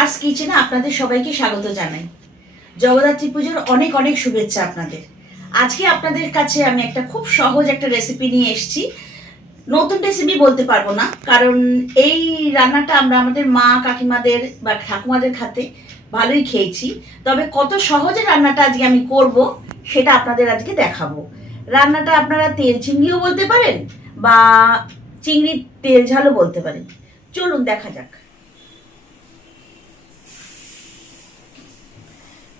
Arts কিচেনে আপনাদের সবাইকে স্বাগত জানাই। জগদ্ধাত্রী পুজোর অনেক অনেক শুভেচ্ছা আপনাদের। আজকে আপনাদের কাছে আমি একটা খুব সহজ একটা রেসিপি নিয়ে এসেছি। নতুন রেসিপি বলতে পারব না, কারণ এই রান্নাটা আমরা আমাদের মা, কাকিমাদের বা ঠাকুমাদের খাতে ভালোই খেয়েছি। তবে কত সহজে রান্নাটা আজকে আমি করব, সেটা আপনাদের আজকে দেখাবো। রান্নাটা আপনারা তেল চিংড়িও বলতে পারেন বা চিংড়ির তেল ঝালও বলতে পারেন। চলুন দেখা যাক।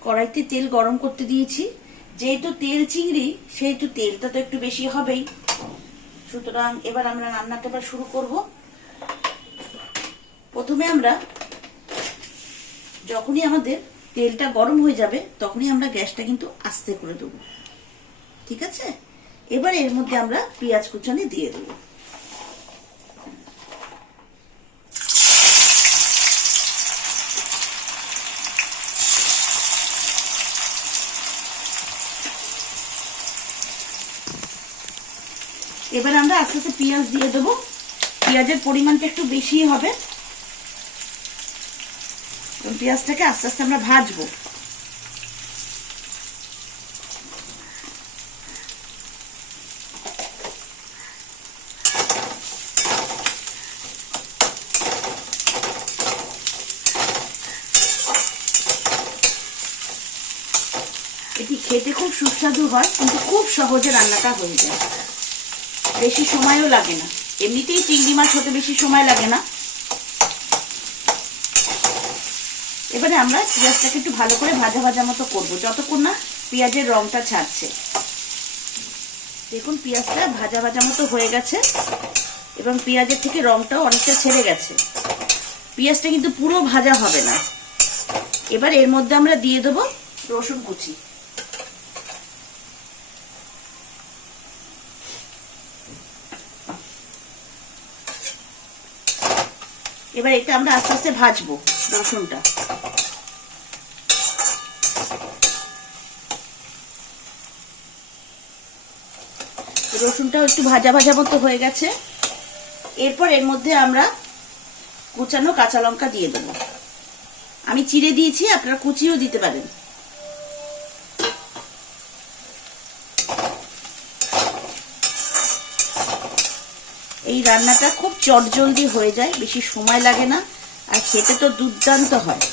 কড়াইতে তেল গরম করতে দিয়েছি। যেহেতু তেল চিংড়ি, সেহেতু তেলটা তো একটু বেশি হবেই। সুতরাং এবার আমরা রান্নাটা এবার শুরু করব। প্রথমে আমরা যখনই আমাদের তেলটা গরম হয়ে যাবে, তখনই আমরা গ্যাসটা কিন্তু আস্তে করে দেবো। ঠিক আছে? এবার এর মধ্যে আমরা পেঁয়াজ কুচানি দিয়ে দেবো। এবার আমরা আস্তে আস্তে পেঁয়াজ দিয়ে দেবো। পেঁয়াজের পরিমাণটা একটু বেশি হবে। পেঁয়াজটাকে আস্তে আস্তে আমরা ভাজবো। এটি খেতে খুব সুস্বাদু হয়, কিন্তু খুব সহজে রান্নাটা হয়ে যায়। বেশি সময়ও লাগে না। এমনিতেই চিংড়ি মাছ হতে বেশি সময় লাগে না। এবারে আমরা পেঁয়াজটাকে একটু ভালো করে ভাজা ভাজা মতো করব। যতক্ষণ না পেঁয়াজের রংটা ছাড়ছে। দেখুন, পেঁয়াজটা ভাজা ভাজা মতো হয়ে গেছে এবং পেঁয়াজের থেকে রংটাও অনেকটা ছেড়ে গেছে। পেঁয়াজটা কিন্তু পুরো ভাজা হবে না। এবার এর মধ্যে আমরা দিয়ে দেবো রসুন কুচি। এবার এটা আমরা আস্তে আস্তে ভাজবো রসুনটা। রসুনটাও একটু ভাজা ভাজা মতো হয়ে গেছে। এরপর এর মধ্যে আমরা কুচানো কাঁচা লঙ্কা দিয়ে দেবো। আমি চিড়ে দিয়েছি, আপনারা কুচিও দিতে পারেন। এই রান্নাটা খুব চটজলদি হয়ে যায়, বেশি সময় লাগে না, আর খেতে তো দুর্দান্ত হয়।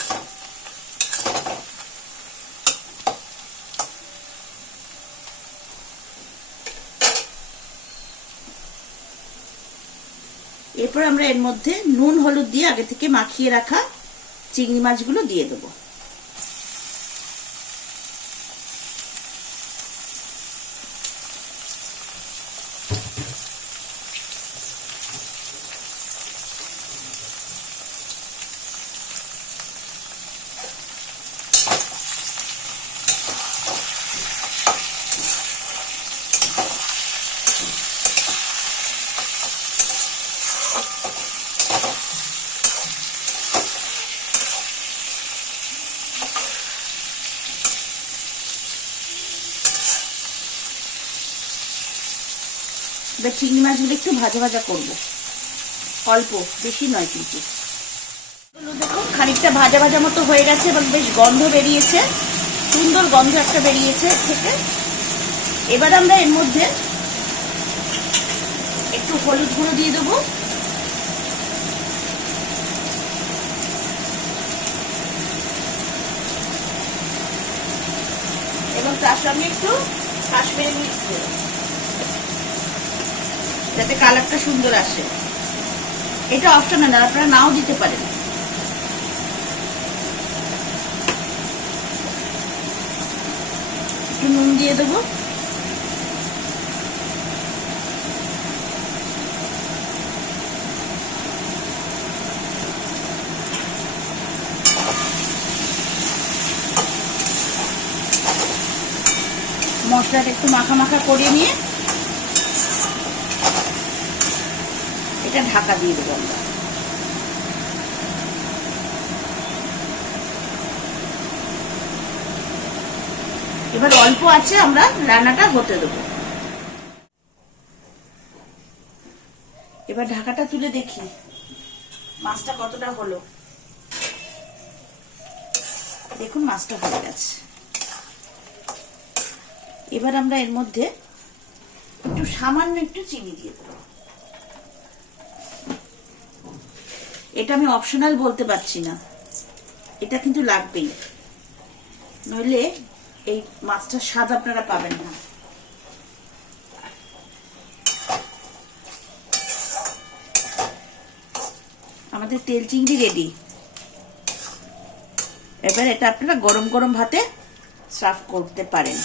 এরপর আমরা এর মধ্যে নুন, হলুদ দিয়ে আগে থেকে মাখিয়ে রাখা চিংড়ি মাছগুলো দিয়ে দেবো। এবার চিংড়ি মাছগুলো একটু ভাজা ভাজা করব। অল্প, বেশি নয় কিন্তু। দেখো, খানিকটা ভাজা ভাজা মতো হয়ে গেছে, এবং বেশ গন্ধ বেরিয়েছে। সুন্দর গন্ধ একটা বেরিয়েছে থেকে এবার আমরা এর মধ্যে একটু হলুদ গুঁড়ো দিয়ে দেবো। এবং তার সঙ্গে একটু কাশ্মীরি মিক্স দেবো। যাতে কালারটা সুন্দর আসে। এটা অপশনাল আপনারা নাও দিতে পারেন। একটু নুন দিয়ে দেবো। মশলাটা একটু মাখা মাখা করে নিয়ে এটা ঢাকা দিয়ে দেবো আমরা। এবার অল্প আছে, আমরা রান্নাটা হতে দেবো। এবার ঢাকাটা তুলে দেখি, মাছটা কতটা হলো। দেখুন, মাছটা হয়ে গেছে। এবার আমরা এর মধ্যে একটু সামান্য একটু চিনি দিয়ে দেবো। এটা আমি অপশনাল বলতে পারছি না। এটা কিন্তু লাগবেই। নইলে এই মাছটার স্বাদ আপনারা পাবেন না। আমাদের তেল চিংড়ি রেডি এবার এটা আপনারা গরম গরম ভাতে সার্ভ করতে পারেন।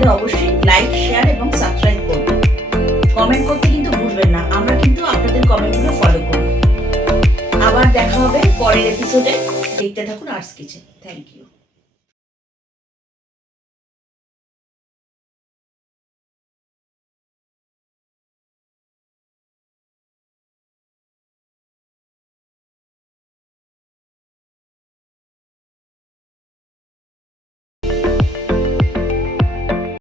তাহলে অবশ্যই লাইক শেয়ার এবং সাবস্ক্রাইব করবেন। কমেন্ট করতে কিন্তু ভুলবেন না, আমরা কিন্তু আপনাদের কমেন্টগুলো ফলো করি আবার দেখা হবে পরের এপিসোডে দেখতে থাকুন আর্টস কিচেন থ্যাংক ইউ